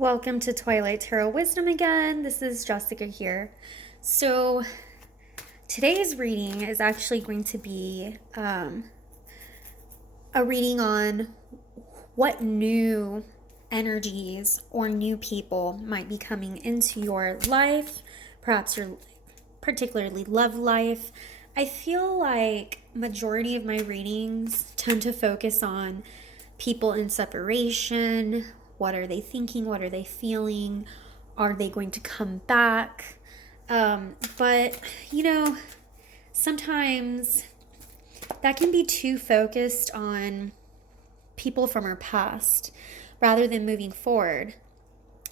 Welcome to Twilight Tarot Wisdom again. This is Jessica here. So today's reading is actually going to be a reading on what new energies or new people might be coming into your life, perhaps your particularly love life. I feel like majority of my readings tend to focus on people in separation. What are they thinking? What are they feeling? Are they going to come back? But, sometimes that can be too focused on people from our past rather than moving forward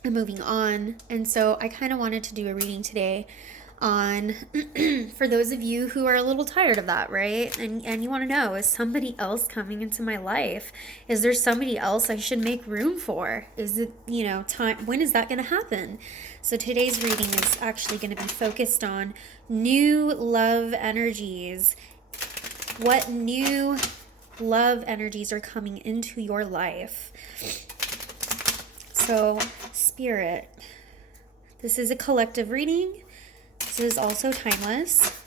and moving on. And so I kind of wanted to do a reading today on for those of you who are a little tired of that, right? And you want to know, is somebody else coming into my life? Is there somebody else I should make room for? Is it, time? When is that going to happen? So today's reading is actually going to be focused on new love energies. What new love energies are coming into your life? So, Spirit, this is a collective reading. This is also timeless.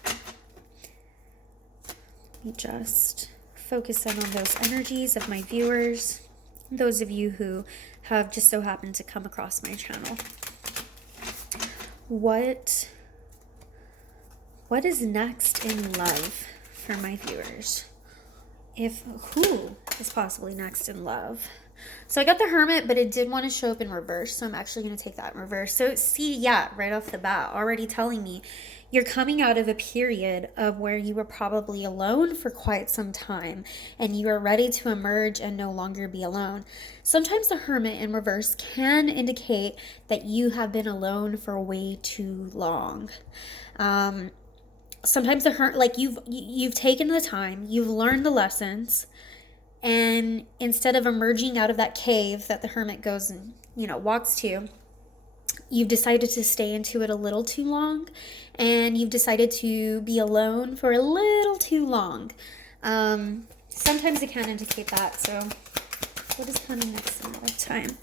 Let me just focus in on those energies of my viewers, those of you who have just so happened to come across my channel. What is next in love for my viewers? Who is possibly next in love? So I got the Hermit, but it did want to show up in reverse, so I'm actually going to take that in reverse. So see, yeah, right off the bat, already telling me you're coming out of a period of where you were probably alone for quite some time, and you are ready to emerge and no longer be alone. Sometimes the Hermit in reverse can indicate that you have been alone for way too long. Sometimes you've taken the time, you've learned the lessons, and instead of emerging out of that cave that the Hermit goes and, walks to, you've decided to stay into it a little too long, and you've decided to be alone for a little too long. Sometimes it can indicate that. So what is coming next in lifetime?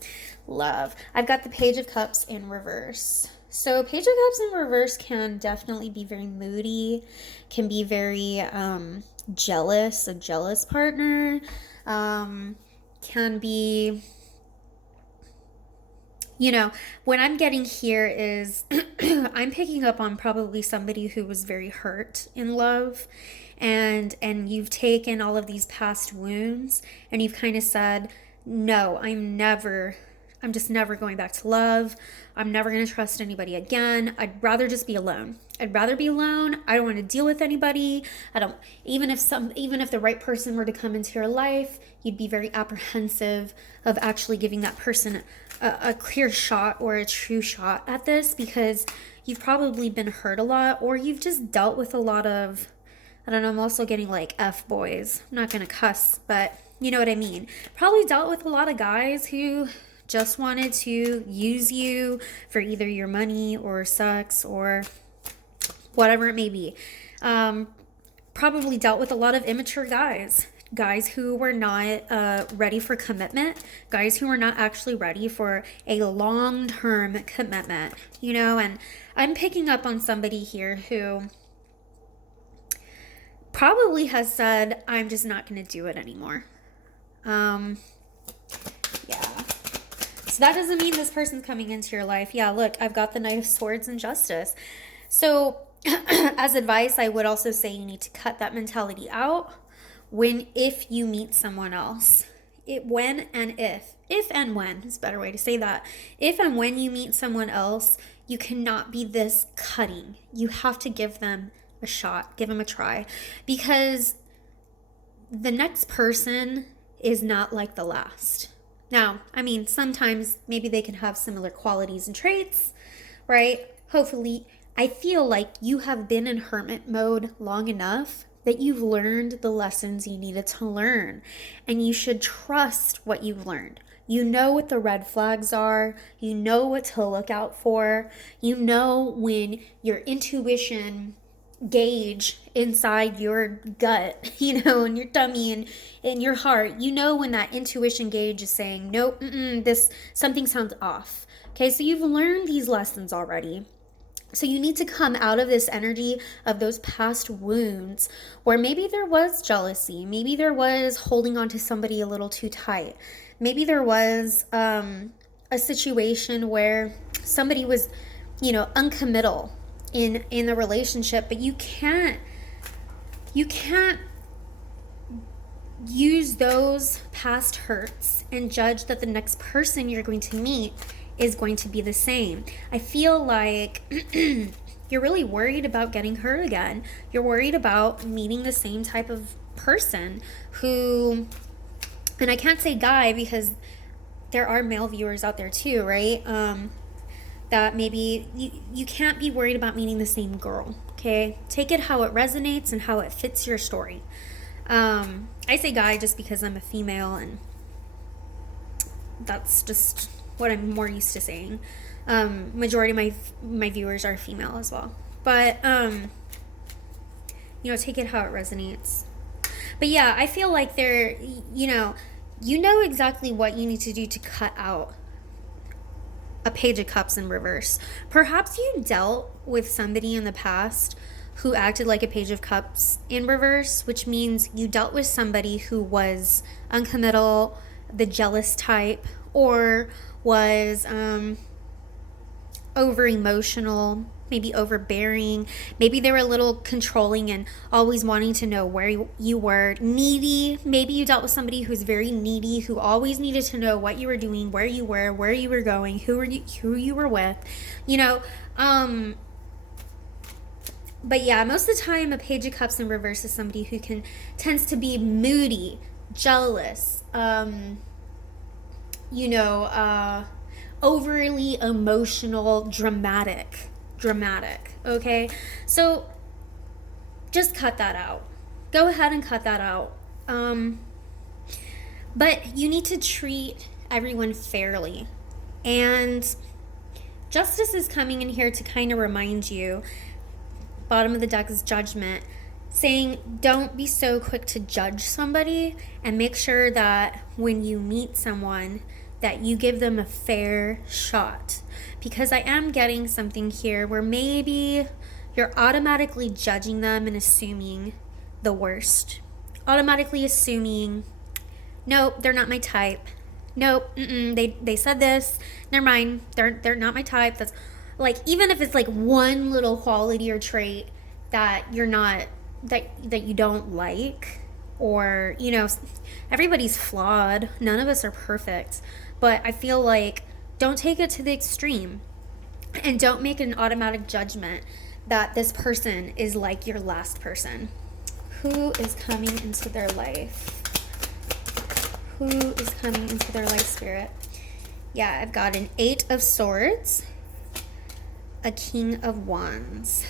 Love. I've got the Page of Cups in reverse. So Page of Cups in reverse can definitely be very moody, can be very jealous, a jealous partner, can be, what I'm getting here is I'm picking up on probably somebody who was very hurt in love, and you've taken all of these past wounds and you've kind of said, no, I'm just never going back to love. I'm never going to trust anybody again. I'd rather just be alone. I'd rather be alone. I don't want to deal with anybody. Even if the right person were to come into your life, you'd be very apprehensive of actually giving that person a clear shot or a true shot at this, because you've probably been hurt a lot, or you've just dealt with a lot of, I don't know, I'm also getting like F-boys. I'm not going to cuss, but you know what I mean. Probably dealt with a lot of guys who just wanted to use you for either your money or sex or whatever it may be. Probably dealt with a lot of immature guys who were not ready for commitment, guys who were not actually ready for a long-term commitment, and I'm picking up on somebody here who probably has said, I'm just not going to do it anymore. So that doesn't mean this person's coming into your life. Yeah, look, I've got the Knight of Swords and Justice. So as advice, I would also say you need to cut that mentality out if you meet someone else. If and when is a better way to say that. If and when you meet someone else, you cannot be this cutting. You have to give them a shot, give them a try, because the next person is not like the last. Now, I mean, sometimes maybe they can have similar qualities and traits, right? Hopefully, I feel like you have been in hermit mode long enough that you've learned the lessons you needed to learn, and you should trust what you've learned. You know what the red flags are. You know what to look out for. You know when your intuition gauge inside your gut, and your tummy and in your heart. You know when that intuition gauge is saying, nope, this something sounds off. Okay, so you've learned these lessons already. So you need to come out of this energy of those past wounds where maybe there was jealousy, maybe there was holding on to somebody a little too tight, maybe there was a situation where somebody was, uncommittal in the relationship, but you can't use those past hurts and judge that the next person you're going to meet is going to be the same. I feel like you're really worried about getting hurt again. You're worried about meeting the same type of person who, and I can't say guy because there are male viewers out there too, right? That maybe you can't be worried about meeting the same girl, okay? Take it how it resonates and how it fits your story. I say guy just because I'm a female and that's just what I'm more used to saying. Majority of my viewers are female as well. But, take it how it resonates. But yeah, I feel like you know exactly what you need to do to cut out a Page of Cups in reverse. Perhaps you dealt with somebody in the past who acted like a Page of Cups in reverse, which means you dealt with somebody who was uncommittal, the jealous type, or was over emotional, maybe overbearing. Maybe they were a little controlling and always wanting to know where you were. Needy. Maybe you dealt with somebody who's very needy, who always needed to know what you were doing, where you were going, who you were with. But yeah, most of the time a Page of Cups in reverse is somebody who tends to be moody, jealous, overly emotional, dramatic, okay? So just cut that out. Go ahead and cut that out. But you need to treat everyone fairly. And Justice is coming in here to kind of remind you, bottom of the deck is Judgment, saying don't be so quick to judge somebody, and make sure that when you meet someone that you give them a fair shot. Because I am getting something here where maybe you're automatically judging them and assuming the worst. Automatically assuming, nope, they're not my type. Nope, they said this, never mind, they're not my type. That's like, even if it's like one little quality or trait that you're not, that you don't like, or, everybody's flawed. None of us are perfect. But I feel like don't take it to the extreme and don't make an automatic judgment that this person is like your last person. Who is coming into their life? Who is coming into their life, Spirit? Yeah, I've got an 8 of Swords, a King of Wands.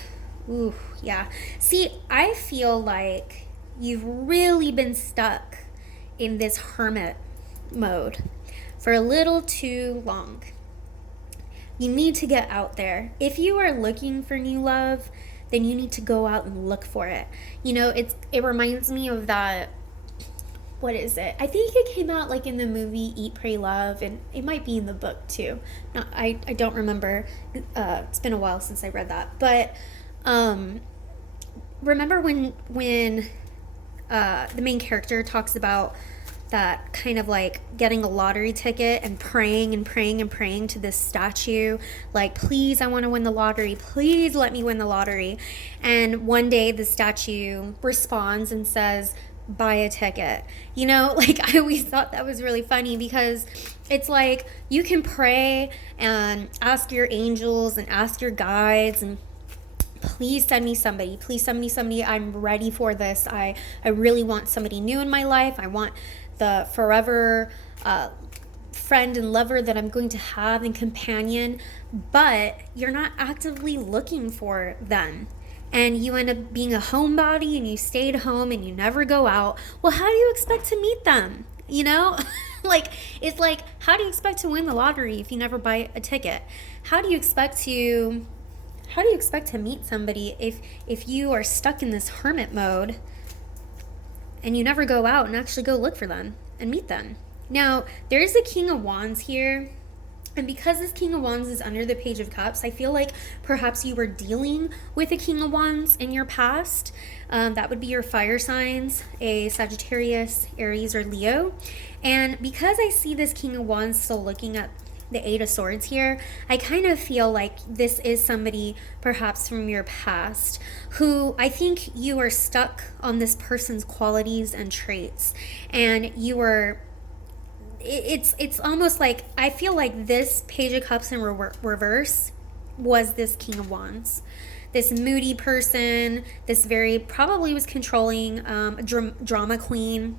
Ooh, yeah. See, I feel like you've really been stuck in this hermit mode for a little too long. You need to get out there. If you are looking for new love, then you need to go out and look for it. It reminds me of that, what is it? I think it came out like in the movie Eat, Pray, Love, and it might be in the book too. No, I don't remember. It's been a while since I read that. But remember when the main character talks about that kind of like getting a lottery ticket and praying and praying and praying to this statue, like, please, I want to win the lottery, please let me win the lottery. And one day the statue responds and says, buy a ticket. Like, I always thought that was really funny, because it's like you can pray and ask your angels and ask your guides and please send me somebody, I'm ready for this. I really want somebody new in my life. I want the forever friend and lover that I'm going to have and companion. But you're not actively looking for them, and you end up being a homebody and you stayed home and you never go out. Well, how do you expect to meet them? Like, it's like, how do you expect to win the lottery if you never buy a ticket? How do you expect to how do you expect to meet somebody if you are stuck in this hermit mode and you never go out and actually go look for them and meet them? Now, there is a King of Wands here. And because this King of Wands is under the Page of Cups, I feel like perhaps you were dealing with a King of Wands in your past. That would be your fire signs, a Sagittarius, Aries, or Leo. And because I see this King of Wands still looking at the Eight of Swords here, I kind of feel like this is somebody perhaps from your past who I think you are stuck on this person's qualities and traits. And you were it's almost like I feel like this Page of Cups in reverse was this King of Wands. This moody person, this very probably was controlling, drama queen,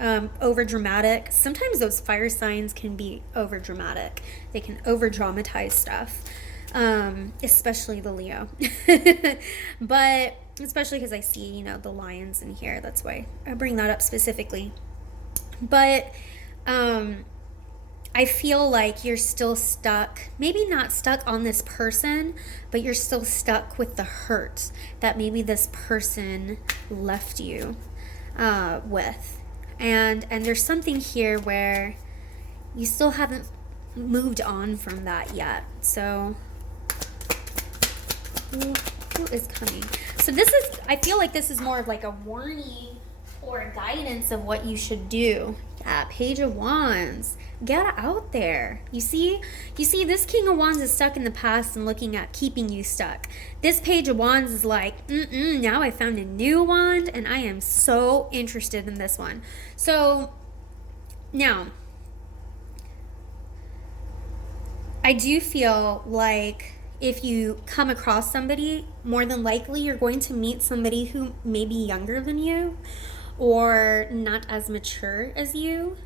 over dramatic. Sometimes those fire signs can be over dramatic. They can over dramatize stuff, especially the Leo. But especially because I see, the lions in here. That's why I bring that up specifically. But I feel like you're still stuck, maybe not stuck on this person, but you're still stuck with the hurt that maybe this person left you with. And there's something here where you still haven't moved on from that yet. So who is coming? So I feel like this is more of like a warning or a guidance of what you should do. Yeah, Page of Wands. Get out there. You see this King of Wands is stuck in the past and looking at keeping you stuck. This Page of Wands is like, now I found a new wand and I am so interested in this one. So now, I do feel like if you come across somebody, more than likely you're going to meet somebody who may be younger than you or not as mature as you.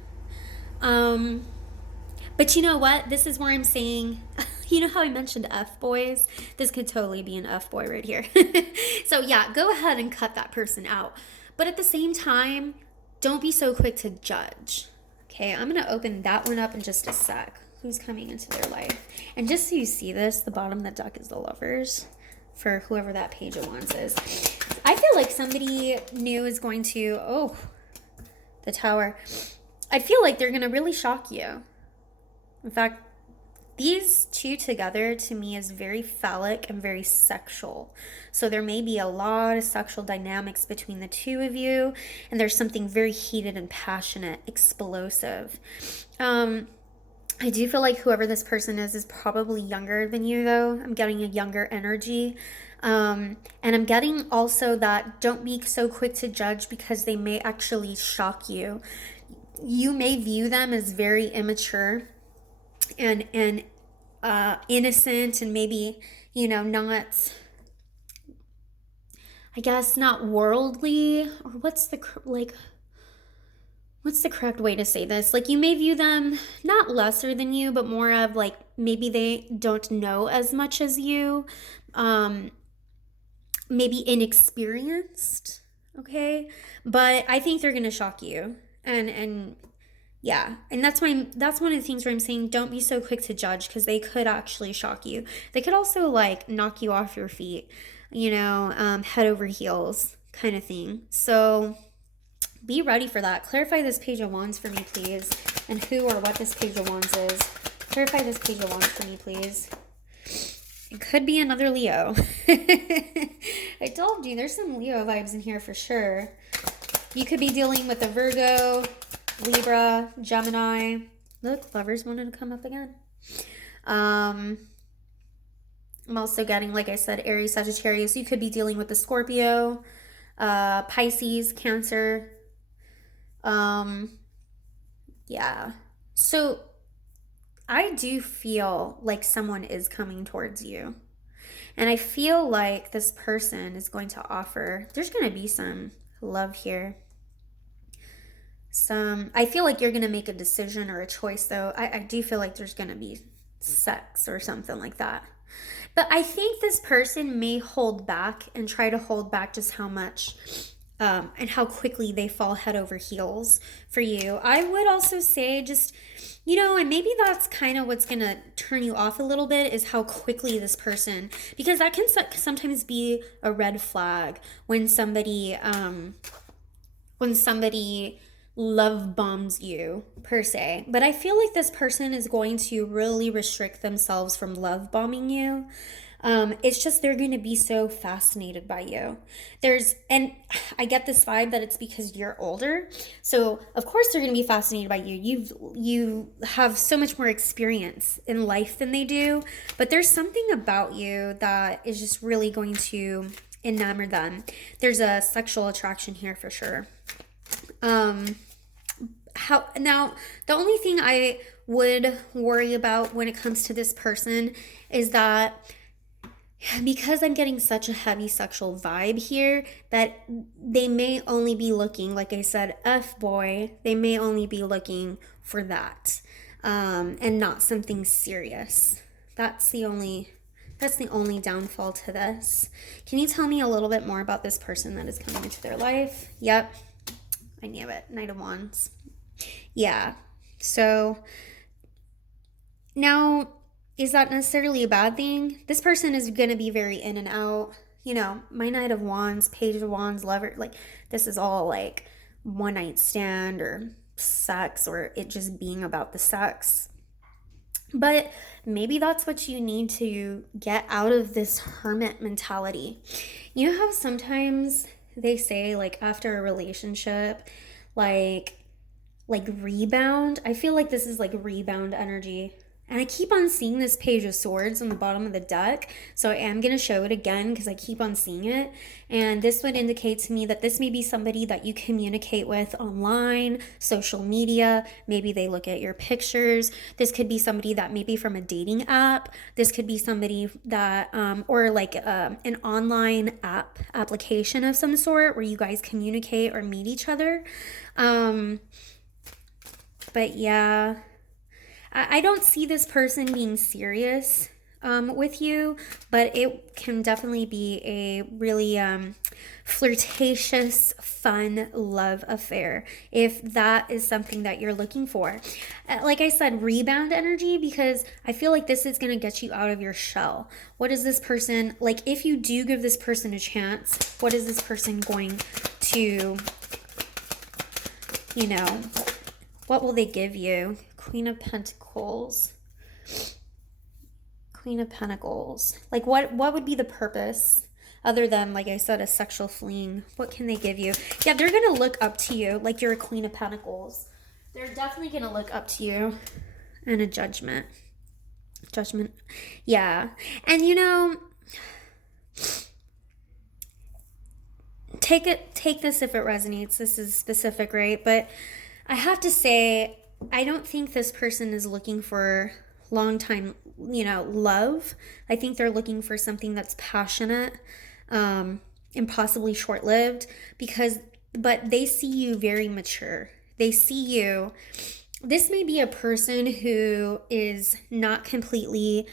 But you know what? This is where I'm saying, you know how I mentioned F-boys? This could totally be an F-boy right here. So yeah, go ahead and cut that person out. But at the same time, don't be so quick to judge. Okay, I'm going to open that one up in just a sec. Who's coming into their life? And just so you see this, the bottom of the deck is the Lovers for whoever that Page of Wands is. I feel like somebody new is going to, the Tower. I feel like they're going to really shock you. In fact, these two together to me is very phallic and very sexual. So there may be a lot of sexual dynamics between the two of you, and there's something very heated and passionate, explosive. I do feel like whoever this person is probably younger than you, though. I'm getting a younger energy. And I'm getting also that don't be so quick to judge because they may actually shock you. You may view them as very immature and innocent and maybe, not, I guess, not worldly, or what's the correct way to say this? Like, you may view them not lesser than you, but more of like maybe they don't know as much as you, maybe inexperienced, okay? But I think they're gonna shock you, and yeah, and that's one of the things where I'm saying don't be so quick to judge because they could actually shock you. They could also like knock you off your feet, head over heels kind of thing. So be ready for that. Clarify this Page of Wands for me, please. And who or what this Page of Wands is. Clarify this Page of Wands for me, please. It could be another Leo. I told you, there's some Leo vibes in here for sure. You could be dealing with a Virgo, Libra, Gemini. Look, Lovers wanted to come up again. I'm also getting, like I said, Aries, Sagittarius. You could be dealing with the Scorpio, Pisces, Cancer. Yeah. So I do feel like someone is coming towards you. And I feel like this person is going to offer, there's going to be some love here. I feel like you're going to make a decision or a choice, though. I do feel like there's going to be sex or something like that. But I think this person may hold back and try to hold back just how much and how quickly they fall head over heels for you. I would also say just, and maybe that's kind of what's going to turn you off a little bit is how quickly this person, because that can sometimes be a red flag when somebody love bombs you per se. But I feel like this person is going to really restrict themselves from love bombing you. It's just they're going to be so fascinated by you. And I get this vibe that it's because you're older. So, of course, they're going to be fascinated by you. You have so much more experience in life than they do. But there's something about you that is just really going to enamor them. There's a sexual attraction here for sure. Now, the only thing I would worry about when it comes to this person is that because I'm getting such a heavy sexual vibe here, that they may only be looking, like I said, F-boy, they may only be looking for that, and not something serious. That's the only downfall to this. Can you tell me a little bit more about this person that is coming into their life? Yep, I knew it. Knight of Wands. Yeah. So now, is that necessarily a bad thing? This person is going to be very in and out. You know, my Knight of Wands, Page of Wands, Lover, like this is all like one night stand or sex, or it just being about the sex. But maybe that's what you need to get out of this hermit mentality. You know how sometimes they say like after a relationship, like rebound? I feel like this is like rebound energy. And I keep on seeing this Page of Swords on the bottom of the deck. So I am going to show it again because I keep on seeing it. And this would indicate to me that this may be somebody that you communicate with online, social media. Maybe they look at your pictures. This could be somebody that maybe from a dating app. This could be somebody that, or like an online application of some sort where you guys communicate or meet each other. But yeah, I don't see this person being serious with you, but it can definitely be a really flirtatious, fun love affair if that is something that you're looking for. Like I said, rebound energy, because I feel like this is going to get you out of your shell. What is this person, like if you do give this person a chance, what is this person going to, you know, what will they give you? Queen of Pentacles. Queen of Pentacles. Like what would be the purpose other than, like I said, a sexual fling? What can they give you? Yeah, they're going to look up to you like you're a Queen of Pentacles. They're definitely going to look up to you. And a Judgment. Judgment. Yeah. And you know, take this if it resonates. This is specific, right? But I have to say, I don't think this person is looking for long time, you know, love. I think they're looking for something that's passionate, and possibly short-lived, but they see you very mature. They see you. This may be a person who is not completely,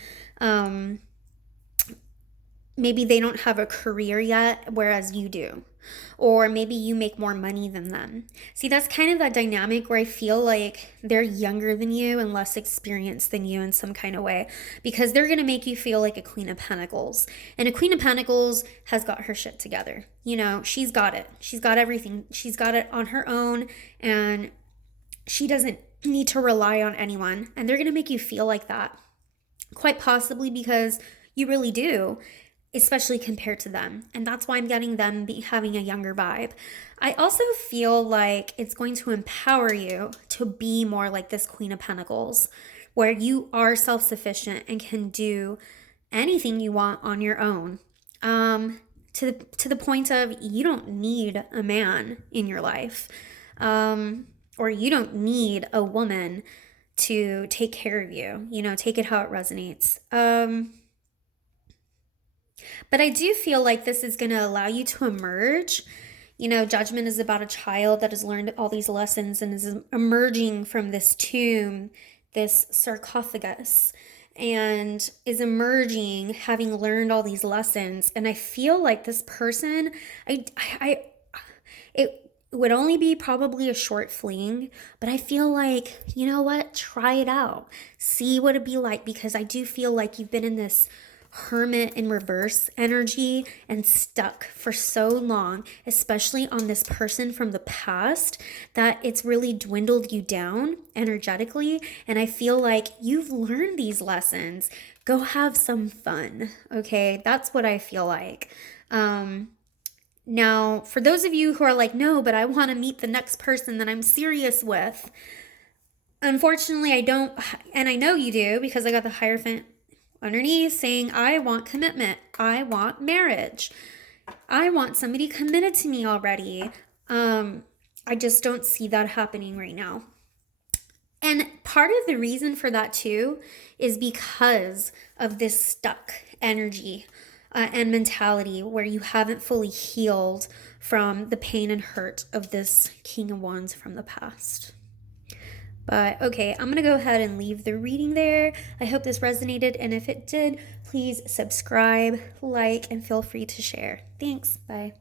maybe they don't have a career yet, whereas you do. Or maybe you make more money than them. See, that's kind of that dynamic where I feel like they're younger than you and less experienced than you in some kind of way, because they're going to make you feel like a Queen of Pentacles. And a Queen of Pentacles has got her shit together. You know, she's got it. She's got everything. She's got it on her own, and she doesn't need to rely on anyone. And they're going to make you feel like that. Quite possibly because you really do, especially compared to them. And that's why I'm getting them having a younger vibe. I also feel like it's going to empower you to be more like this Queen of Pentacles, where you are self-sufficient and can do anything you want on your own. To the point of you don't need a man in your life, or you don't need a woman to take care of you. You know, take it how it resonates. But I do feel like this is going to allow you to emerge. You know, Judgment is about a child that has learned all these lessons and is emerging from this tomb, this sarcophagus, and is emerging having learned all these lessons. And I feel like this person, would only be probably a short fling, but I feel like, you know what? Try it out. See what it'd be like, because I do feel like you've been in this hermit in reverse energy and stuck for so long, especially on this person from the past, that it's really dwindled you down energetically. And I feel like you've learned these lessons. Go have some fun. Okay, that's what I feel like. Now, for those of you who are like, no, but I want to meet the next person that I'm serious with, unfortunately, I don't, and I know you do because I got the Hierophant underneath saying, I want commitment. I want marriage. I want somebody committed to me already. I just don't see that happening right now. And part of the reason for that too is because of this stuck energy and mentality where you haven't fully healed from the pain and hurt of this King of Wands from the past. But okay, I'm going to go ahead and leave the reading there. I hope this resonated, and if it did, please subscribe, like, and feel free to share. Thanks. Bye.